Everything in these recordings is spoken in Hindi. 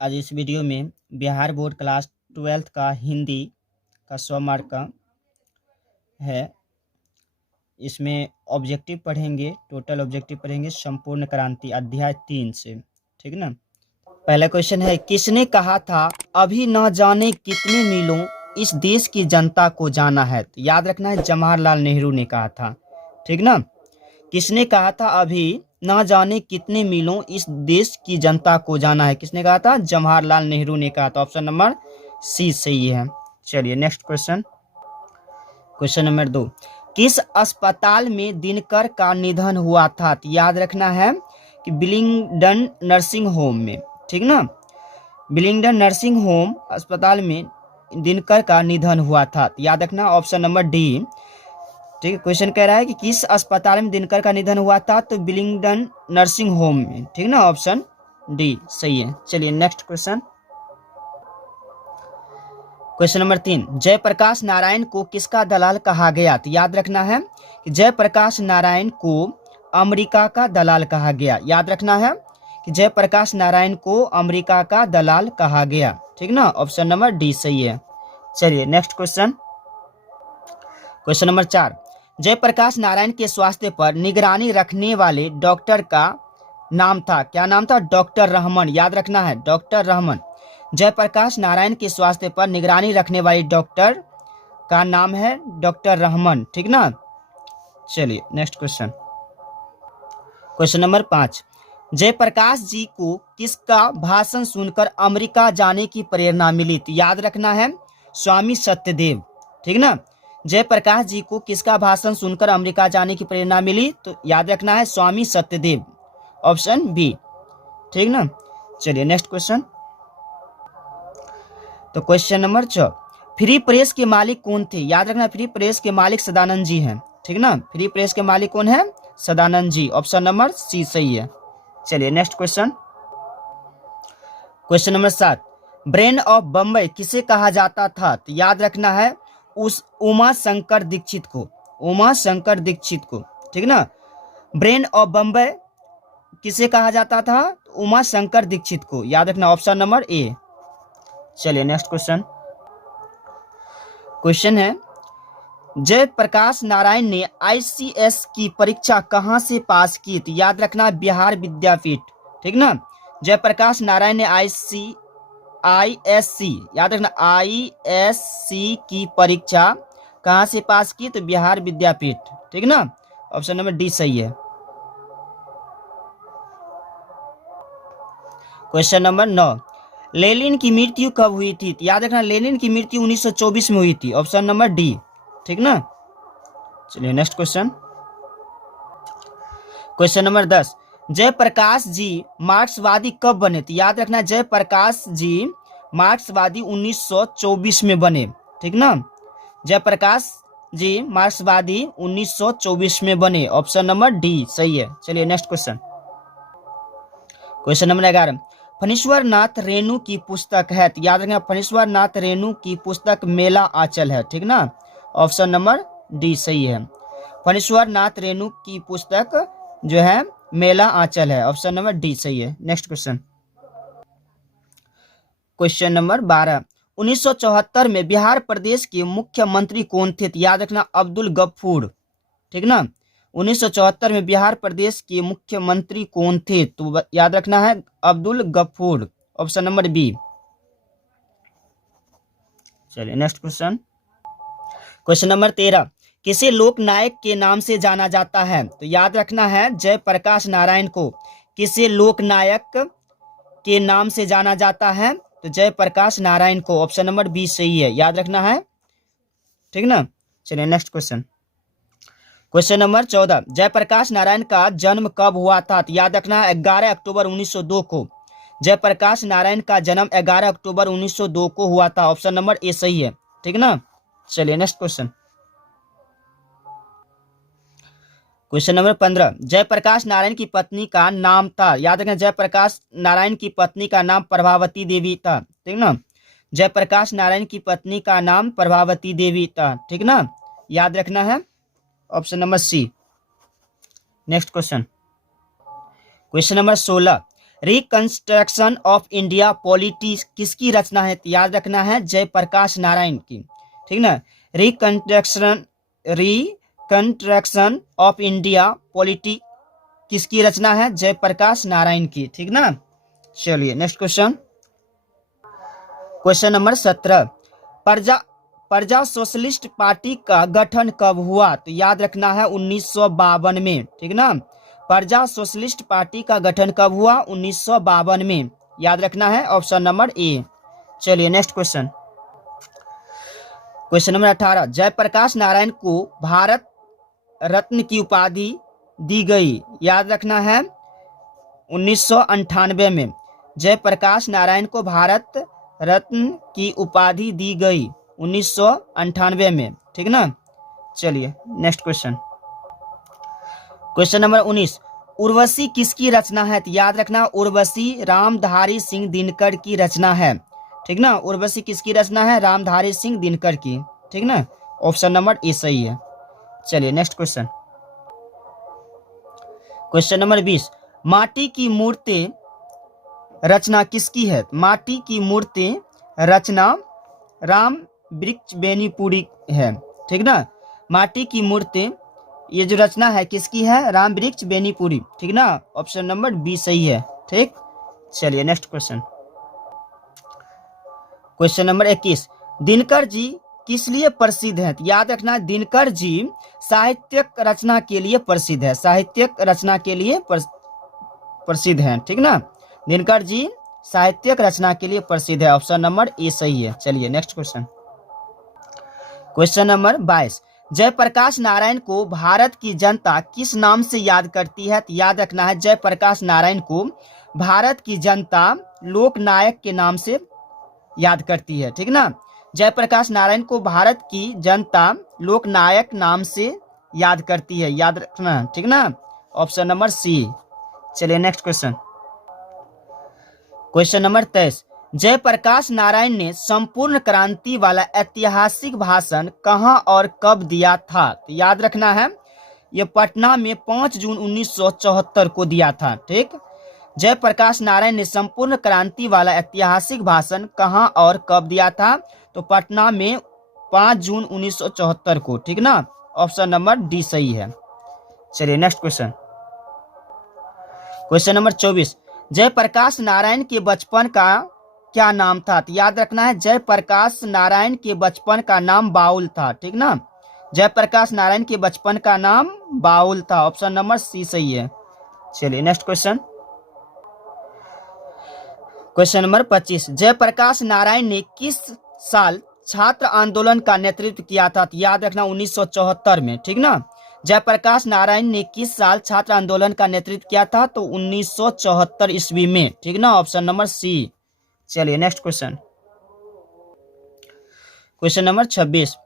आज इस वीडियो में बिहार बोर्ड क्लास 12th का हिंदी का 100 मार्क का है। इसमें ऑब्जेक्टिव पढ़ेंगे, टोटल ऑब्जेक्टिव पढ़ेंगे संपूर्ण क्रांति अध्याय 3 से। ठीक ना। पहला क्वेश्चन है, किसने कहा था अभी न जाने कितने मीलों इस देश की जनता को जाना है? तो याद रखना है, जवाहरलाल नेहरू ने कहा था। ठीक ना। किसने कहा था अभी ना जाने कितने मीलों इस देश की जनता को जाना है? किसने कहा था? जवाहरलाल नेहरू ने कहा था। ऑप्शन नंबर सी सही है। चलिए नेक्स्ट क्वेश्चन। क्वेश्चन नंबर 2, किस अस्पताल में दिनकर का निधन हुआ था? तो याद रखना है कि बिलिंगडन नर्सिंग होम में। ठीक ना। बिलिंगडन नर्सिंग होम अस्पताल में दिनकर का निधन हुआ था। तो याद रखना ऑप्शन नंबर डी। ठीक है। क्वेश्चन कह रहा है कि किस अस्पताल में दिनकर का निधन हुआ था? तो बिलिंगडन नर्सिंग होम में। ठीक ना। ऑप्शन डी सही है। चलिए next question. Question number 3, Jayaprakash Narayan को किसका दलाल कहा गया? तो याद रखना है कि जयप्रकाश नारायण को अमेरिका का दलाल कहा गया। याद रखना है कि जयप्रकाश नारायण को अमेरिका का दलाल कहा गया। ठीक ना। ऑप्शन नंबर डी सही है। चलिए next question. Question number 4, Jayaprakash Narayan के स्वास्थ्य पर निगरानी रखने वाले डॉक्टर का नाम था? क्या नाम था? डॉक्टर रहमान। याद रखना है, डॉक्टर रहमान। जयप्रकाश नारायण के स्वास्थ्य पर निगरानी रखने वाले डॉक्टर का नाम है डॉक्टर रहमान। ठीक ना। चलिए next question. Question number 5, Jayaprakash ji को किसका भाषण सुनकर अमेरिका जाने की प्रेरणा मिली? तो याद रखना है स्वामी सत्यदेव। ठीक ना। जयप्रकाश जी को किसका भाषण सुनकर अमेरिका जाने की प्रेरणा मिली? तो याद रखना है स्वामी सत्यदेव। Option B. ठीक ना। चलिए नेक्स्ट क्वेश्चन। तो क्वेश्चन नंबर 6, फ्री प्रेस के मालिक कौन थे? याद रखना फ्री प्रेस के मालिक सदानंद जी हैं। ठीक ना। फ्री प्रेस के मालिक कौन है? सदानंद जी। ऑप्शन नंबर सी सही है। चलिए next question. Question number 7, brain of Bombay किसे कहा जाता था? तो याद रखना है उस उमा शंकर दीक्षित को। उमा शंकर दीक्षित को। ठीक ना। ब्रेन ऑफ बम्बई किसे कहा जाता था? उमा शंकर दीक्षित को। याद रखना ऑप्शन नंबर ए। चलिए नेक्स्ट क्वेश्चन। क्वेश्चन है, जयप्रकाश नारायण ने आईसीएस की परीक्षा कहां से पास की? तो याद रखना बिहार विद्यापीठ। ठीक ना। जयप्रकाश नारायण ने आईएससी याद रखना आईएससी की परीक्षा कहां से पास की? तो बिहार विद्यापीठ। ठीक ना। ऑप्शन नंबर डी सही है। क्वेश्चन नंबर 9, लेनिन की मृत्यु कब हुई थी? याद रखना लेनिन की मृत्यु 1924 में हुई थी। Option number D. ठीक ना। चलिए next question. Question number 10, Jayaprakash ji मार्क्सवादी कब बने? तो याद रखना जयप्रकाश जी मार्क्सवादी 1924 में बने। ठीक ना। जयप्रकाश जी मार्क्सवादी 1924 में बने। ऑप्शन नंबर डी सही है। चलिए next question. Question number 11, Phanishwar Nath Renu की पुस्तक है? तो याद रखना फणीश्वर नाथ रेणु की पुस्तक मेला आंचल है। ठीक ना। ऑप्शन नंबर डी सही है। फणीश्वर नाथ रेणु की पुस्तक जो है मेला आंचल है। ऑप्शन नंबर डी सही है। Next question. क्वेश्चन नंबर 12, 1974 में बिहार प्रदेश के मुख्यमंत्री कौन थे? तो याद रखना अब्दुल गफूर। ठीक ना। 1974 में बिहार प्रदेश के मुख्यमंत्री कौन थे? तो याद रखना है Abdul Gafoor. Option number B. चलिए नेक्स्ट क्वेश्चन। क्वेश्चन नंबर 13, किसे लोक नायक के नाम से जाना जाता है? तो याद रखना है जयप्रकाश नारायण को किसे लोक नायक के नाम से जाना जाता है? तो जयप्रकाश नारायण को। ऑप्शन नंबर बी सही है। याद रखना है। ठीक ना। चलिए next question. Question number 14, Jayaprakash Narayan का जन्म कब हुआ था? तो याद रखना है 11 अक्टूबर 1902 को। जयप्रकाश नारायण का जन्म 11 अक्टूबर 1902 को हुआ था। ऑप्शन नंबर ए सही है। ठीक ना। चलिए next question. Question number 15, Jayaprakash Narayan की पत्नी का नाम था? याद रखना जयप्रकाश नारायण की पत्नी का नाम प्रभावती देवी था। ठीक ना। जयप्रकाश नारायण की पत्नी का नाम प्रभावती देवी था। ठीक ना। याद रखना है option number C. Next question. Question number 16, reconstruction of India polity किसकी रचना है? तो याद रखना है जयप्रकाश नारायण की, ठीक ना। रिकंस्ट्रक्शन ऑफ इंडिया पॉलिटी किसकी रचना है? जयप्रकाश नारायण की, ठीक ना। चलिए नेक्स्ट क्वेश्चन, क्वेश्चन नंबर 17, प्रजा सोशलिस्ट पार्टी का गठन कब हुआ? तो याद रखना है 1952 में, ठीक ना। प्रजा सोशलिस्ट पार्टी का गठन कब हुआ? 1952 में, याद रखना है ऑप्शन नंबर ए। चलिए next question, question number 18, Jayaprakash Narayan को भारत रत्न की उपाधि दी गई, याद रखना है 1998 में जयप्रकाश नारायण को भारत रत्न की उपाधि दी गई 1998 में, ठीक ना। चलिए next question, question number 19, Urvashi किसकी रचना है? तो याद रखना उर्वशी रामधारी सिंह दिनकर की रचना है, ठीक ना। उर्वशी किसकी रचना है? रामधारी सिंह दिनकर की, ठीक ना। ऑप्शन नंबर ए सही है। चलिए नेक्स्ट क्वेश्चन, क्वेश्चन नंबर 20, माटी की मूर्ति रचना किसकी है? माटी की मूर्ति रचना राम वृक्ष बेनीपुरी है, ठीक ना। माटी की मूर्ति ये जो रचना है किसकी है? राम वृक्ष बेनीपुरी, ठीक ना। ऑप्शन नंबर बी सही है, ठीक। चलिए next question, question number 21, Dinkar ji किस लिए प्रसिद्ध हैं? याद रखना दिनकर जी साहित्यिक रचना के लिए प्रसिद्ध है, साहित्यिक रचना के लिए प्रसिद्ध हैं, ठीक ना। दिनकर जी साहित्यिक रचना के लिए प्रसिद्ध है, ऑप्शन नंबर ए सही है। चलिए next question, question number 22, Jayaprakash Narayan को भारत की जनता किस नाम से याद करती है? तो याद रखना है जयप्रकाश नारायण को भारत की जनता लोकनायक के नाम से याद करती है, ठीक ना। जयप्रकाश नारायण को भारत की जनता लोकनायक नाम से याद करती है, याद रखना, ठीक ना। Option number C. चलिए next question, question number 23, Jayaprakash Narayan ने संपूर्ण क्रांति वाला ऐतिहासिक भाषण कहां और कब दिया था? तो याद रखना है ये पटना में 5 जून 1974 को दिया था, ठीक। जयप्रकाश नारायण ने संपूर्ण क्रांति वाला ऐतिहासिक भाषण कहां और कब दिया था? तो पटना में 5 जून 1974 को, ठीक ना। ऑप्शन नंबर डी सही है। चलिए next question, question number 24, Jayaprakash Narayan के बचपन का क्या नाम था? तो याद रखना है जयप्रकाश नारायण के बचपन का नाम बाउल था, ठीक ना। जयप्रकाश नारायण के बचपन का नाम बाउल था, ऑप्शन नंबर सी सही है। चलिए next question, question number 25, Jayaprakash Narayan ने किस साल छात्र आंदोलन का नेतृत्व किया था? तो याद रखना 1974 में, ठीक ना। जयप्रकाश नारायण ने किस साल छात्र आंदोलन का नेतृत्व किया था? तो 1974 ईस्वी में, ठीक ना। Option number C. चलिए next question, question number 26,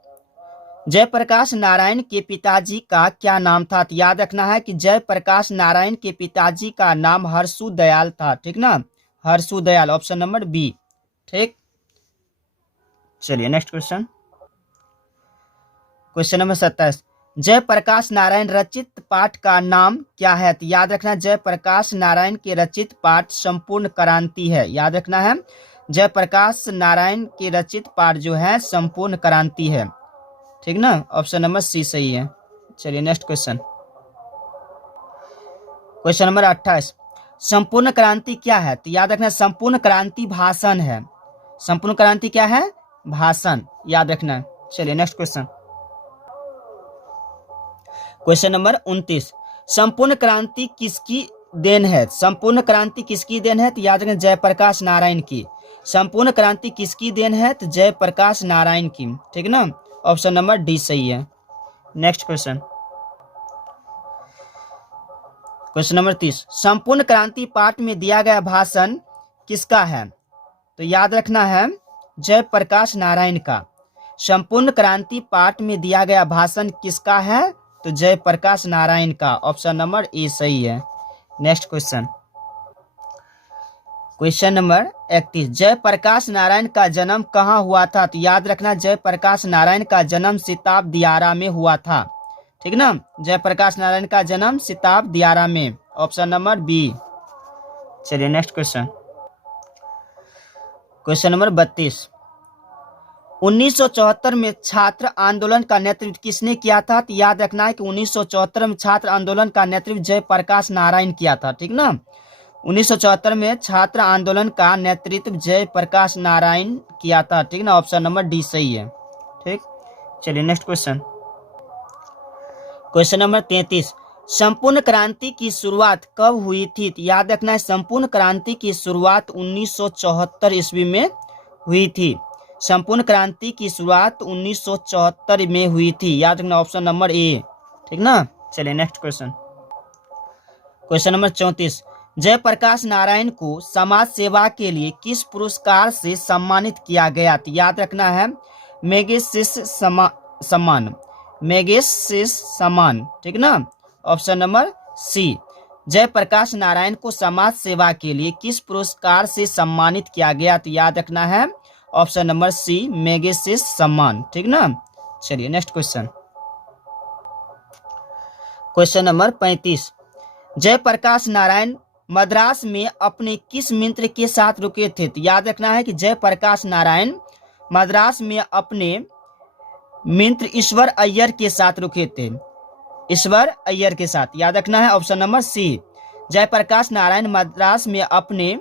Jayaprakash Narayan के पिताजी का क्या नाम था? तो याद रखना है कि जयप्रकाश नारायण के पिताजी का नाम हर्षु दयाल था, ठीक ना। Harshu Dayal, option number B, ठीक। चलिए next question, question number 27, Jayaprakash Narayan रचित पाठ का नाम क्या है? तो याद रखना जयप्रकाश नारायण के रचित पाठ संपूर्ण क्रांति है, याद रखना है जयप्रकाश नारायण के रचित पाठ जो है संपूर्ण क्रांति है, ठीक ना। ऑप्शन नंबर सी सही है। चलिए नेक्स्ट क्वेश्चन, क्वेश्चन नंबर 28, संपूर्ण क्रांति क्या है? तो याद रखना संपूर्ण क्रांति भाषण है, संपूर्ण क्रांति क्या है? भाषण, याद रखना। चलिए नेक्स्ट क्वेश्चन, क्वेश्चन नंबर 29, संपूर्ण क्रांति किसकी देन है? संपूर्ण क्रांति किसकी देन है? तो याद रखना जयप्रकाश नारायण की। संपूर्ण क्रांति किसकी देन है? तो जयप्रकाश नारायण की, ठीक ना। ऑप्शन नंबर डी सही है। नेक्स्ट क्वेश्चन, क्वेश्चन नंबर 30, संपूर्ण क्रांति पाठ में दिया गया भाषण किसका है? तो याद रखना है जयप्रकाश नारायण का। संपूर्ण क्रांति पाठ में दिया गया भाषण किसका है? तो जयप्रकाश नारायण का, ऑप्शन नंबर ए सही है। Next question, question number 31, Jayaprakash Narayan का जन्म कहाँ हुआ था? तो याद रखना जयप्रकाश नारायण का जन्म सिताब दियारा में हुआ था, ठीक ना। जयप्रकाश नारायण का जन्म सिताब दियारा में, ऑप्शन नंबर बी। चलिए नेक्स्ट क्वेश्चन, क्वेश्चन नंबर 32। 1974 में छात्र आंदोलन का नेतृत्व किसने किया था? तो याद रखना है कि 1974 में छात्र आंदोलन का नेतृत्व जयप्रकाश नारायण किया था, ठीक ना। 1974 में छात्र आंदोलन का नेतृत्व जयप्रकाश नारायण किया था, ठीक ना। ऑप्शन नंबर डी सही है, ठीक। चलिए नेक्स्ट क्वेश्चन, क्वेश्चन नंबर 33। संपूर्ण क्रांति की शुरुआत कब हुई थी? तो याद रखना है संपूर्ण क्रांति की शुरुआत 1974 ईस्वी में हुई थी। संपूर्ण क्रांति की शुरुआत 1974 में हुई थी, याद रखना ऑप्शन नंबर ए, ठीक ना। चलिए next question, question number 34। Jayaprakash Narayan को समाज सेवा के लिए किस पुरस्कार से सम्मानित किया गया? तो याद रखना है मैगसेसे सम्मान, मैगसेसे सम्मान, ठीक ना। Option number C. Jayaprakash Narayan को समाज सेवा के लिए किस पुरस्कार से सम्मानित किया गया? तो याद रखना है ऑप्शन नंबर सी, मैगसेसे सम्मान, ठीक ना। चलिए next question, question number 35। Jayaprakash Narayan Madras में अपने किस मित्र के साथ रुके थे? तो याद रखना है कि जयप्रकाश नारायण मद्रास में अपने मित्र ईश्वर अय्यर के साथ रुके थे, ईश्वर अय्यर के साथ, याद रखना है option number C. Jayaprakash Narayan Madras में अपने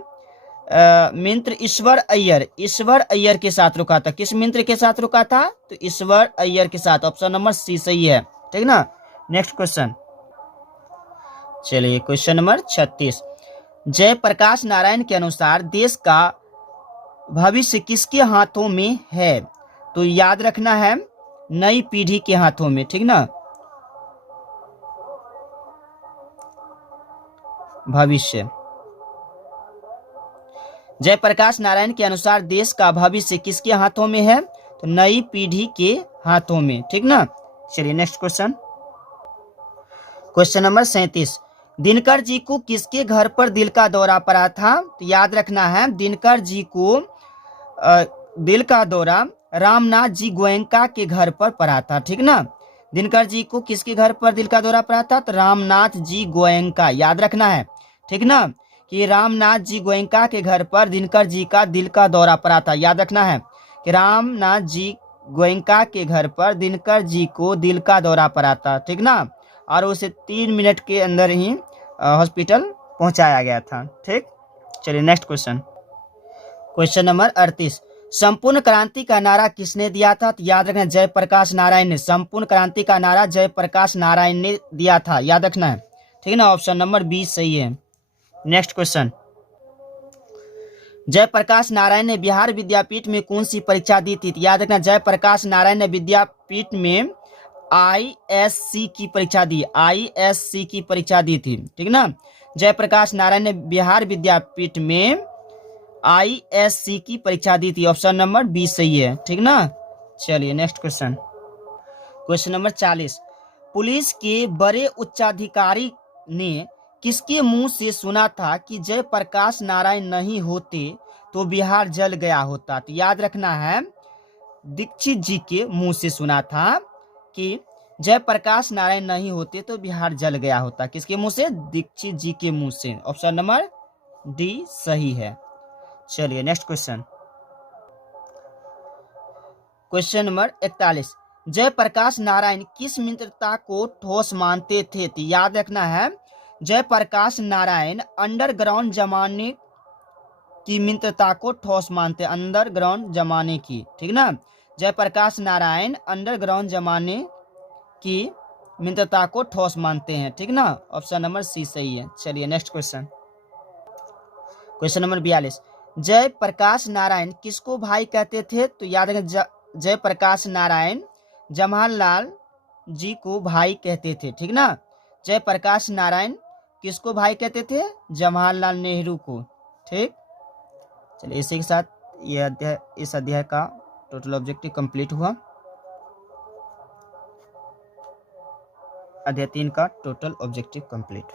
मित्र ईश्वर अय्यर के साथ रुका था। किस मित्र के साथ रुका था? तो ईश्वर अय्यर के साथ, ऑप्शन नंबर सी सही है, ठीक ना। नेक्स्ट क्वेश्चन, चलिए क्वेश्चन नंबर 36। जयप्रकाश नारायण के अनुसार देश का भविष्य किसके हाथों में है? तो याद रखना है नई पीढ़ी के हाथों में, ठीक ना। भविष्य, जयप्रकाश नारायण के अनुसार देश का भविष्य किसके हाथों में है? तो नई पीढ़ी के हाथों में, ठीक ना। चलिए next question, question number 37। Dinkar ji को किसके घर पर दिल का दौरा पड़ा था? तो याद रखना है दिनकर जी को दिल का दौरा रामनाथ जी गोयनका के घर पर पड़ा था, ठीक ना। दिनकर जी को किसके घर पर दिल का दौरा पड़ा था? तो रामनाथ जी गोयनका, याद रखना है, ठीक ना, कि रामनाथ जी गोयनका के घर पर दिनकर जी का दिल का दौरा पड़ा था। याद रखना है कि रामनाथ जी गोयनका के घर पर दिनकर जी को दिल का दौरा पड़ा था, ठीक ना, और उसे 3 मिनट के अंदर ही हॉस्पिटल पहुंचाया गया था, ठीक। चलिए नेक्स्ट क्वेश्चन, क्वेश्चन नंबर 38। संपूर्ण क्रांति का नारा किसने दिया था? तो याद रखना जयप्रकाश नारायण ने। संपूर्ण क्रांति का नारा जयप्रकाश नारायण ने दिया था, याद रखना है, ठीक ना। ऑप्शन नंबर बी सही है। नेक्स्ट क्वेश्चन, जयप्रकाश नारायण ने बिहार विद्यापीठ में कौन सी परीक्षा दी थी? याद रखना जयप्रकाश नारायण ने विद्यापीठ में ISC की परीक्षा दी, ISC की परीक्षा दी थी, ठीक ना। जयप्रकाश नारायण ने बिहार विद्यापीठ में ISC की परीक्षा दी थी, ऑप्शन नंबर बी सही है, ठीक ना। चलिए next question, question number 40। Police के बड़े उच्चाधिकारी ने किसके मुंह से सुना था कि जयप्रकाश नारायण नहीं होते तो बिहार जल गया होता? तो याद रखना है दीक्षित जी के मुंह से सुना था कि जयप्रकाश नारायण नहीं होते तो बिहार जल गया होता। किसके मुंह से? दीक्षित जी के मुंह से, ऑप्शन नंबर डी सही है। चलिए next question, question number 41। Jayaprakash Narayan किस मित्रता को ठोस मानते थे? तो याद रखना है जयप्रकाश नारायण अंडरग्राउंड जमाने की मित्रता को ठोस मानते, अंडरग्राउंड जमाने की, ठीक ना। जयप्रकाश नारायण अंडरग्राउंड जमाने की मित्रता को ठोस मानते हैं, ठीक ना। ऑप्शन नंबर सी सही है। चलिए next question, question number 42। Jayaprakash Narayan किसको भाई कहते थे? तो याद रखें जयप्रकाश नारायण जवाहरलाल जी को भाई कहते थे, ठीक ना। जयप्रकाश नारायण किसको भाई कहते थे? जवाहरलाल नेहरू को, ठीक। चलिए इसी के साथ इस अध्याय का टोटल ऑब्जेक्टिव कंप्लीट हुआ। अध्याय 3 का टोटल ऑब्जेक्टिव कंप्लीट।